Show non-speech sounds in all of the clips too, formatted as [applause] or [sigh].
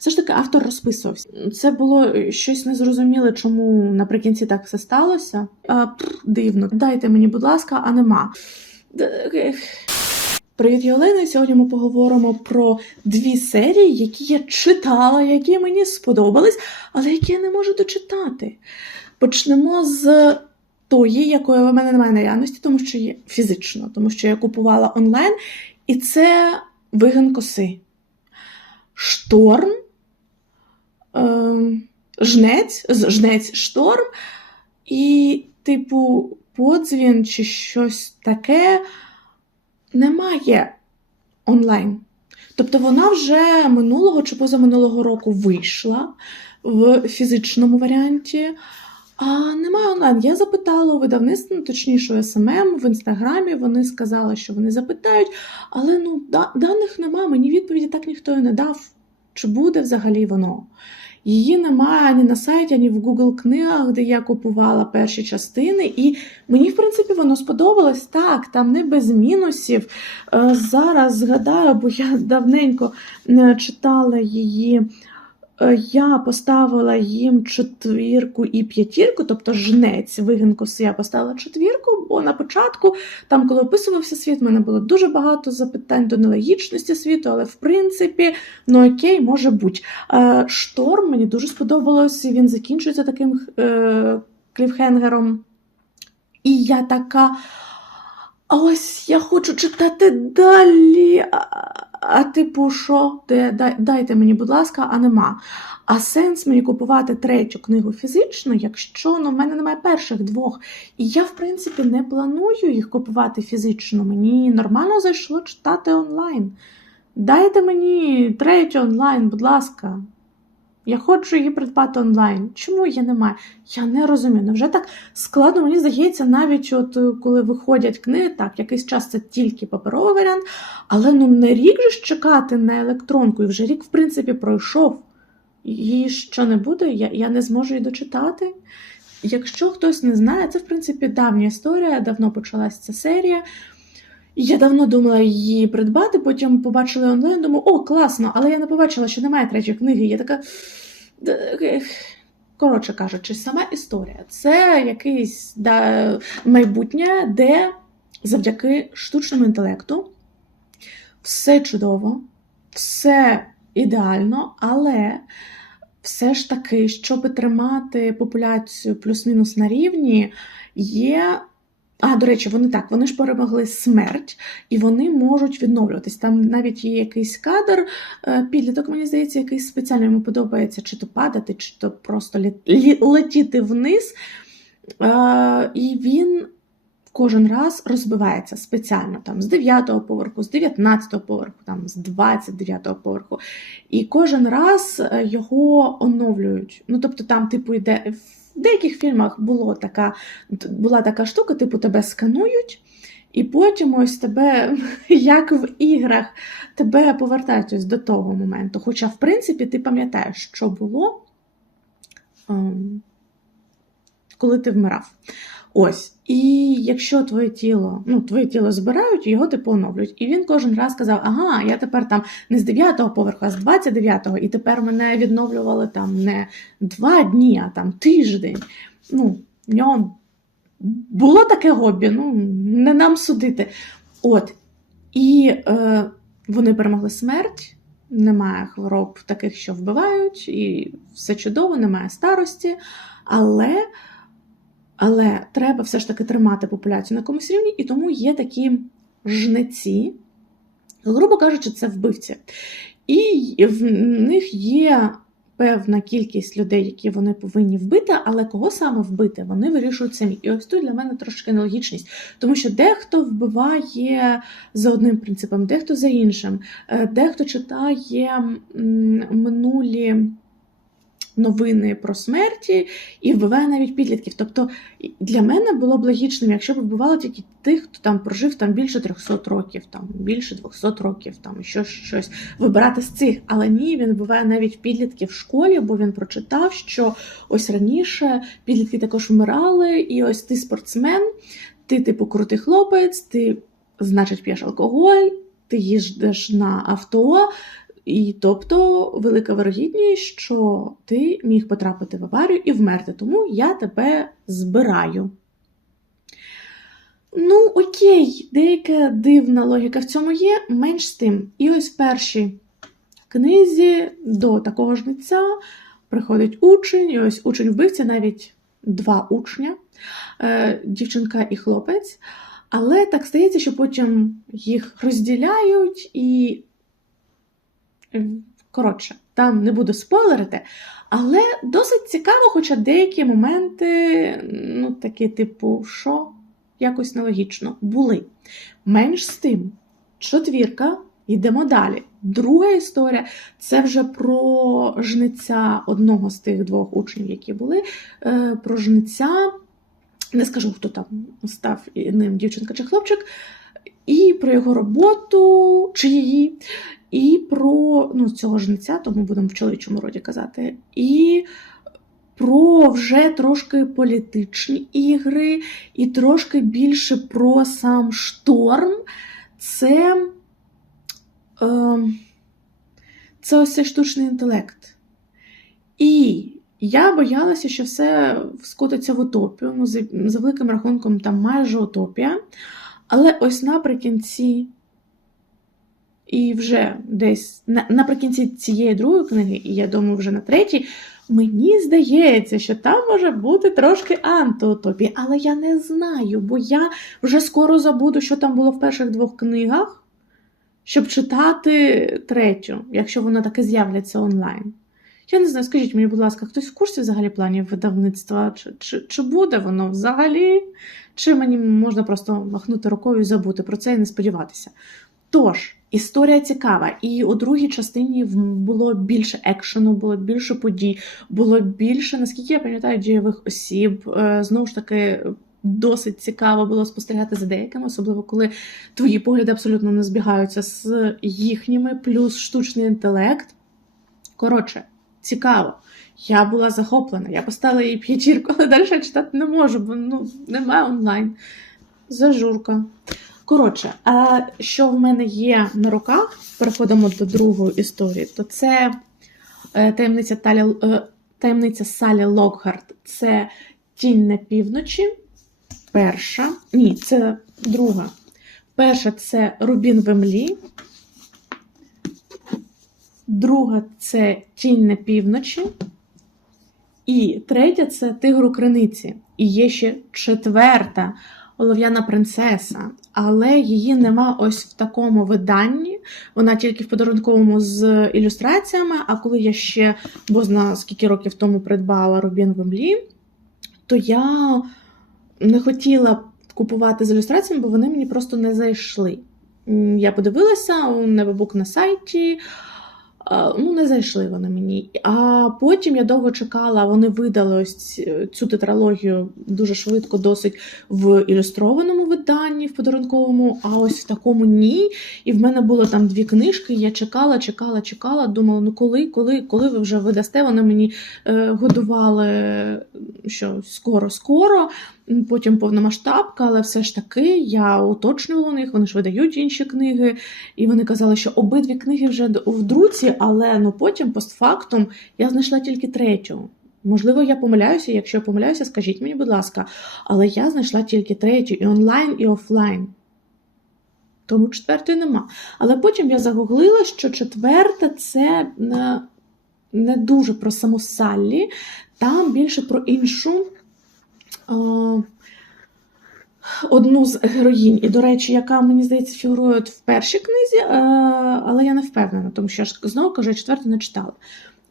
Все ж таки автор розписувався. Це було щось незрозуміле, чому наприкінці так все сталося. А, пф, дивно. Дайте мені, будь ласка, а нема. Привіт, я Олена. Сьогодні ми поговоримо про дві серії, які я читала, які мені сподобались, але які я не можу дочитати. Почнемо з тої, якої в мене немає наявності, тому що є фізично, тому що я купувала онлайн, і це вигин коси. Шторм, е, жнець, жнець шторм, і, типу, подзвін чи щось таке немає онлайн. Тобто вона вже минулого чи позаминулого року вийшла в фізичному варіанті. А немає онлайн. Я запитала у видавництва, ну, точніше СММ, в інстаграмі. Вони сказали, що вони запитають, але ну, да- даних нема, мені відповіді так ніхто і не дав. Чи буде взагалі воно? Її немає ані на сайті, ані в Google книгах, де я купувала перші частини. І мені, в принципі, воно сподобалось так, там не без мінусів. Е, Зараз згадаю, бо я давненько читала її. Е, Я поставила їм четвірку і п'ятірку, тобто жнець вигін я поставила четвірку, бо на початку, там, коли описувався світ, в мене було дуже багато запитань до нелогічності світу, але в принципі, ну окей, може бути. Е, Шторм мені дуже сподобалось, він закінчується таким е, кліфхенгером. І я така. Ось я хочу читати далі. А, а типу, що? Де, дай, дайте мені, будь ласка, а нема. А сенс мені купувати третю книгу фізично, якщо ну, в мене немає перших двох. І я, в принципі, не планую їх купувати фізично. Мені нормально зайшло читати онлайн. Дайте мені третю онлайн, будь ласка. Я хочу її придбати онлайн. Чому її немає? Я не розумію. Невже так складно, мені здається, навіть от е, коли виходять книги, так, якийсь час це тільки паперовий варіант, але ну не рік же ж чекати на електронку, і вже рік, в принципі, пройшов. Її що не буде, я, я не зможу її дочитати. Якщо хтось не знає, це в принципі давня історія, давно почалась ця серія. Я давно думала її придбати, потім побачила онлайн, думаю, о, класно, але я не побачила, що немає третьої книги. Я така. Е, Коротше кажучи, сама історія це якесь да, майбутнє, де завдяки штучному інтелекту все чудово, все ідеально, але все ж таки, щоб тримати популяцію плюс-мінус на рівні, є. А, до речі, вони так, вони ж перемогли смерть, і вони можуть відновлюватись. Там навіть є якийсь кадр, е, підліток, мені здається, якийсь спеціально йому подобається чи то падати, чи то просто летіти вниз. Е, І він кожен раз розбивається спеціально там з 9-го поверху, з 19-го поверху, там з 29-го поверху. І кожен раз е, його оновлюють. Ну, тобто, там, типу, йде в деяких фільмах було така, була така штука, типу, тебе сканують. І потім ось тебе, [laughs] як в іграх, тебе повертають ось до того моменту. Хоча, в принципі, ти пам'ятаєш, що було, ем, коли ти вмирав. Ось. І якщо твоє тіло, ну, твоє тіло збирають, його типу оновлюють. І він кожен раз казав: ага, я тепер там не з 9-го поверху, а з 29-го, і тепер мене відновлювали там не два дні, а там тиждень. Ну, в нього було таке хобі, ну, не нам судити. От. І е, вони перемогли смерть, немає хвороб таких, що вбивають, і все чудово, немає старості. Але, але треба все ж таки тримати популяцію на якомусь рівні, і тому є такі жниці, грубо кажучи, це вбивці. І в них є певна кількість людей, які вони повинні вбити, але кого саме вбити, вони вирішують самі. І ось тут для мене трошки нелогічність, тому що дехто вбиває за одним принципом, дехто за іншим, Е, дехто читає минулі. Новини про смерті і вбиває навіть підлітків. Тобто для мене було б логічним, якщо б вбивали тільки тих, хто там прожив там більше 300 років, там більше 200 років, там що щось вибирати з цих. Але ні, він вбиває навіть підлітків в школі, бо він прочитав, що ось раніше підлітки також вмирали, і ось ти спортсмен, ти типу крутий хлопець, ти, значить, п'єш алкоголь, ти їздиш на авто. І тобто велика вирогідність, що ти міг потрапити в аварію і вмерти, тому я тебе збираю. Ну, окей, деяка дивна логіка в цьому є, менш з тим. І ось в першій книзі до такого жниця приходить учень, і ось учень вбивця, навіть два учня, е, дівчинка і хлопець. Але так стається, що потім їх розділяють і. Коротше, там не буду спойлерити, але досить цікаво, хоча деякі моменти, ну, такі, типу, що якось нелогічно були. Менш з тим, четвірка, йдемо далі. Друга історія це вже про жниця одного з тих двох учнів, які були. е, Про жниця, не скажу, хто там став ним дівчинка чи хлопчик, і про його роботу чи її, і про ну, цього жниця, тому будемо в чоловічому роді казати. І про вже трошки політичні ігри, і трошки більше про сам шторм. Це, е, це ось цей штучний інтелект. І я боялася, що все скотиться в утопію. Ну, за, великим рахунком, там майже утопія. Але ось наприкінці, і вже десь на, наприкінці цієї другої книги, і я думаю, вже на третій, мені здається, що там може бути трошки антиутопії, але я не знаю, бо я вже скоро забуду, що там було в перших двох книгах, щоб читати третю, якщо вона таки з'являться онлайн. Я не знаю, скажіть мені, будь ласка, хтось в курсі взагалі планів видавництва? Чи, чи, чи буде воно взагалі? Чи мені можна просто махнути рукою і забути про це і не сподіватися? Тож, історія цікава, і у другій частині було більше екшену, було більше подій, було більше, наскільки я пам'ятаю, дієвих осіб. Е, Знову ж таки, досить цікаво було спостерігати за деякими, особливо коли твої погляди абсолютно не збігаються з їхніми, плюс штучний інтелект. Коротше, цікаво. Я була захоплена. Я поставила їй п'ятірку, але далі я читати не можу, бо ну, немає онлайн. Зажурка. Коротше, а що в мене є на руках, переходимо до другої історії, то це е, таємниця, Талі, е, таємниця Салі Локхарт. Це Тінь на півночі. Перша. Ні, це друга. Перша це Рубін Вемлі. Друга це Тінь на півночі. І третя це Тигр у криниці. І є ще четверта Олов'яна принцеса. Але її нема ось в такому виданні. Вона тільки в подарунковому з ілюстраціями. А коли я ще бозна скільки років тому придбала Рубін Вемлі, то я не хотіла купувати з ілюстраціями, бо вони мені просто не зайшли. Я подивилася у Небебук на сайті. Ну, не зайшли вони мені. А потім я довго чекала, вони видали ось цю тетралогію дуже швидко, досить в ілюстрованому виданні, в подарунковому, а ось в такому ні. І в мене було там дві книжки. Я чекала, чекала, чекала. Думала, ну коли, коли, коли ви вже видасте? Вони мені е, годували, що скоро-скоро. Потім повномасштабка, але все ж таки я уточнювала у них, вони ж видають інші книги, і вони казали, що обидві книги вже в друці, але ну потім, постфактум, я знайшла тільки третю. Можливо, я помиляюся. Якщо я помиляюся, скажіть мені, будь ласка, але я знайшла тільки третю і онлайн, і офлайн. Тому четвертої нема. Але потім я загуглила, що четверта це не, не дуже про саму Саллі, там більше про іншу. е, Одну з героїнь, і, до речі, яка, мені здається, фігурує в першій книзі, але я не впевнена, тому що я ж знову кажу, я четверту не читала.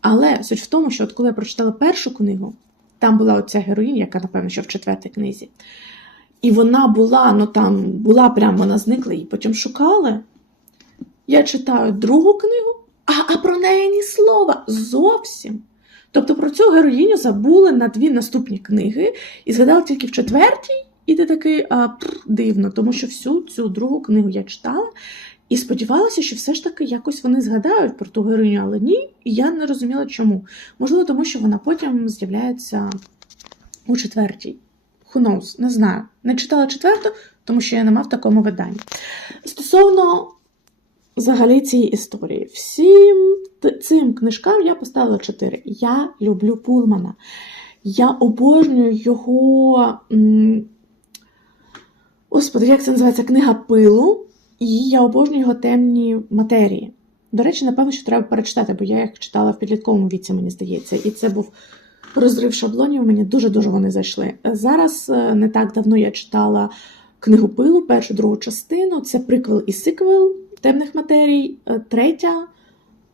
Але суть в тому, що от коли я прочитала першу книгу, там була оця героїня, яка, напевно, що в четвертій книзі. І вона була, ну там була прямо, вона зникла, її потім шукали. Я читаю другу книгу, а, а про неї ні слова зовсім. Тобто про цю героїню забули на дві наступні книги і згадали тільки в четвертій, і ти такий а, пф, дивно, тому що всю цю другу книгу я читала і сподівалася, що все ж таки якось вони згадають про ту героїню, але ні, і я не розуміла чому. Можливо, тому що вона потім з'являється у четвертій. Who knows, не знаю. Не читала четверту, тому що я не мав в такому виданні. Стосовно взагалі цієї історії. Всім цим книжкам я поставила 4. Я люблю Пулмана. Я обожнюю його. Господи, як це називається? Книга пилу. І я обожнюю його темні матерії. До речі, напевно, що треба перечитати, бо я їх читала в підлітковому віці, мені здається. І це був розрив шаблонів. Мені дуже-дуже вони зайшли. Зараз е, не так давно я читала книгу пилу, першу другу частину. Це приквел і сиквел темних матерій. Е, Третя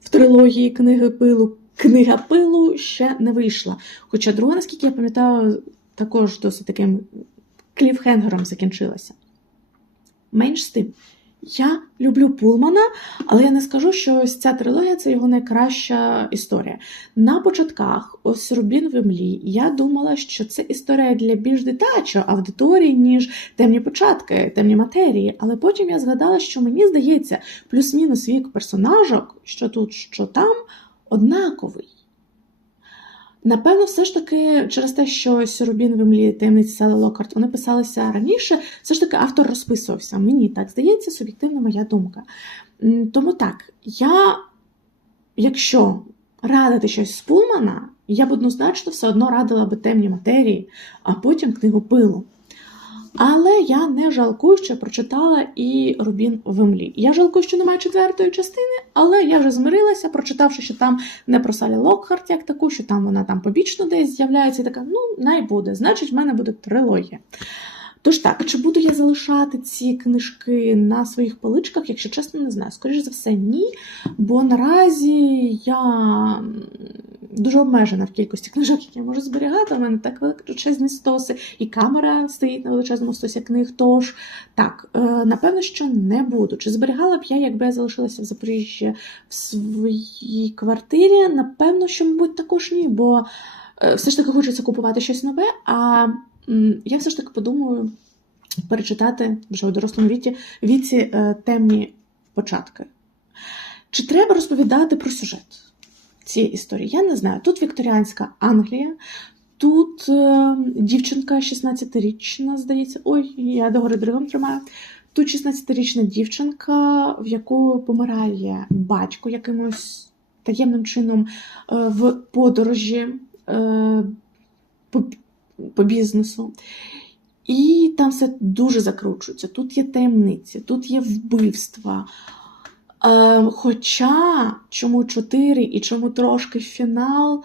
в трилогії книги пилу. Книга пилу ще не вийшла. Хоча друга, наскільки я пам'ятаю, також досить таким кліфхенгером закінчилася. Менш з тим, я люблю Пулмана, але я не скажу, що ось ця трилогія це його найкраща історія. На початках, ось Рубін в Імлі, я думала, що це історія для більш дитячої аудиторії, ніж темні початки, темні матерії. Але потім я згадала, що мені здається, плюс-мінус вік персонажок, що тут, що там, однаковий. Напевно, все ж таки, через те, що Сюрубін в Імлі таємниці Сели Локарт, вони писалися раніше, все ж таки автор розписувався. Мені так здається, суб'єктивна моя думка. Тому так, я, якщо радити щось з Пулмана, я б однозначно все одно радила би темні матерії, а потім книгу пилу. Але я не жалкую, що прочитала і Рубін в Імлі. Я жалкую, що немає четвертої частини, але я вже змирилася, прочитавши, що там не про Салі Локхарт як таку, що там вона там побічно десь з'являється, і така, ну, най буде, значить, в мене буде трилогія. Тож так, чи буду я залишати ці книжки на своїх поличках, якщо чесно, не знаю. Скоріше за все, ні. Бо наразі я дуже обмежена в кількості книжок, які я можу зберігати. У мене так величезні стоси, і камера стоїть на величезному стосі книг. Тож так, е, напевно, що не буду. Чи зберігала б я, якби я залишилася в Запоріжжі в своїй квартирі? Напевно, що, мабуть, також ні, бо е, все ж таки хочеться купувати щось нове. А я все ж таки подумаю перечитати вже у дорослому віці, віці е, темні початки. Чи треба розповідати про сюжет цієї історії? Я не знаю. Тут вікторіанська Англія, тут е, дівчинка 16-річна, здається, ой, я догори дригом тримаю. Тут 16-річна дівчинка, в яку помирає батько якимось таємним чином е, в подорожі е, по, по бізнесу. І там все дуже закручується. Тут є таємниці, тут є вбивства. Е, хоча чому 4 і чому трошки фінал,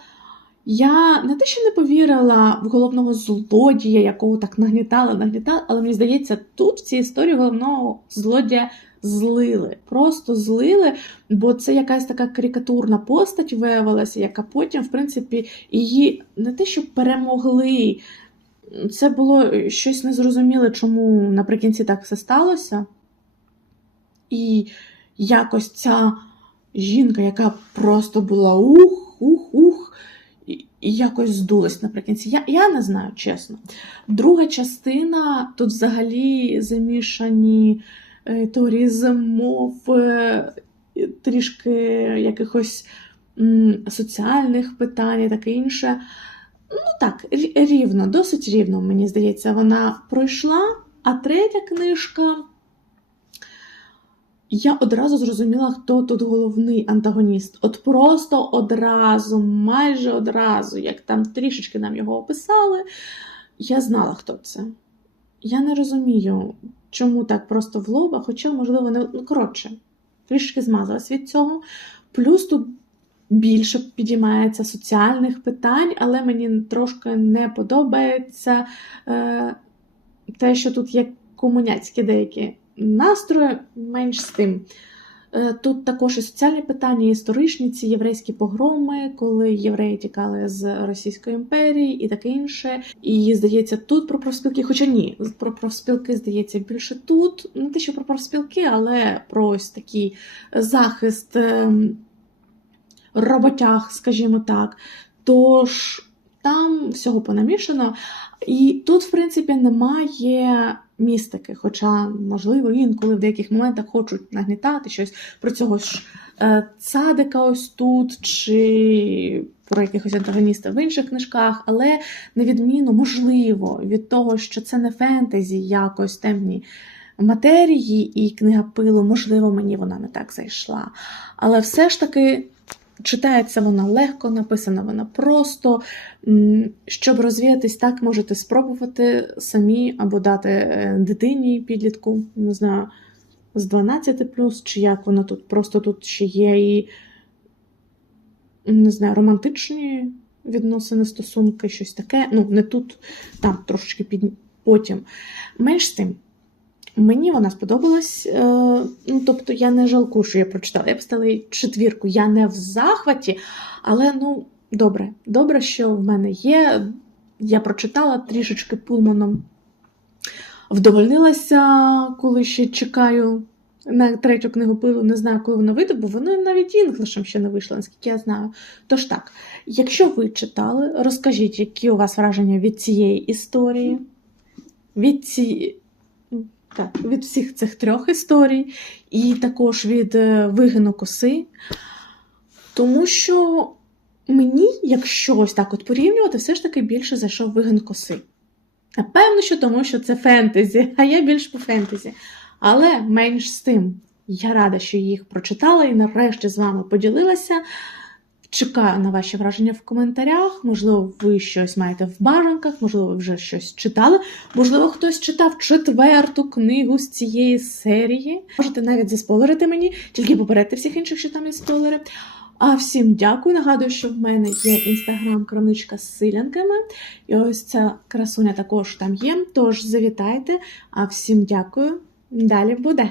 я не те, що не повірила в головного злодія, якого так нагнітали, нагнітали, але мені здається, тут в цій історії головного злодія злили. Просто злили, бо це якась така карикатурна постать виявилася, яка потім, в принципі, її не те, що перемогли. Це було щось незрозуміле, чому наприкінці так все сталося. І якось ця жінка, яка просто була ух, ух, ух, і, якось здулась наприкінці. Я, я не знаю, чесно. Друга частина тут взагалі замішані е, теорії змов, е, трішки якихось соціальних питань і таке інше. Ну так, рівно, досить рівно, мені здається, вона пройшла. А третя книжка. Я одразу зрозуміла, хто тут головний антагоніст. От просто одразу, майже одразу, як там трішечки нам його описали, я знала, хто це. Я не розумію, чому так просто в лоба, хоча, можливо, не ну, коротше, трішки змазалась від цього. Плюс тут більше підіймається соціальних питань, але мені трошки не подобається е, те, що тут є комуняцькі деякі настрої, менш з тим. Е, Тут також і соціальні питання, і історичні ці єврейські погроми, коли євреї тікали з Російської імперії і таке інше. І здається, тут про профспілки, хоча ні, про профспілки здається більше тут. Не те, що про профспілки, але про ось такий захист ем, роботяг, скажімо так. Тож там всього понамішано. І тут, в принципі, немає містики, хоча, можливо, інколи в деяких моментах хочуть нагнітати щось про цього ж е, цадика ось тут, чи про якихось антагоністів в інших книжках, але на можливо, від того, що це не фентезі, якось темні матерії і книга пилу, можливо, мені вона не так зайшла. Але все ж таки читається вона легко, написана вона просто. Щоб розвіятись, так можете спробувати самі або дати е, дитині підлітку, не знаю, з 12 плюс, чи як воно тут. Просто тут ще є і не знаю, романтичні відносини, стосунки, щось таке. Ну, не тут, там трошечки під потім. Менш з тим, мені вона сподобалась. Е, ну, тобто я не жалкую, що я прочитала. Я поставила їй четвірку. Я не в захваті, але ну, добре. Добре, що в мене є. Я прочитала трішечки пулманом. Вдовольнилася, коли ще чекаю на третю книгу пилу, не знаю, коли вона вийде, бо вона навіть інглишем ще не вийшла, наскільки я знаю. Тож так, якщо ви читали, розкажіть, які у вас враження від цієї історії, від ці... так, від всіх цих трьох історій, і також від е, вигину коси. Тому що мені, якщо ось так от порівнювати, все ж таки більше зайшов вигин коси. Напевно, що тому, що це фентезі, а я більш по фентезі. Але менш з тим, я рада, що їх прочитала і нарешті з вами поділилася. Чекаю на ваші враження в коментарях. Можливо, ви щось маєте в бажанках, можливо, ви вже щось читали. Можливо, хтось читав четверту книгу з цієї серії. Можете навіть заспойлерити мені, тільки попередьте всіх інших, що там є спойлери. А всім дякую. Нагадую, що в мене є інстаграм-крамничка з силянками. І ось ця красуня також там є. Тож завітайте. А всім дякую. Далі буде.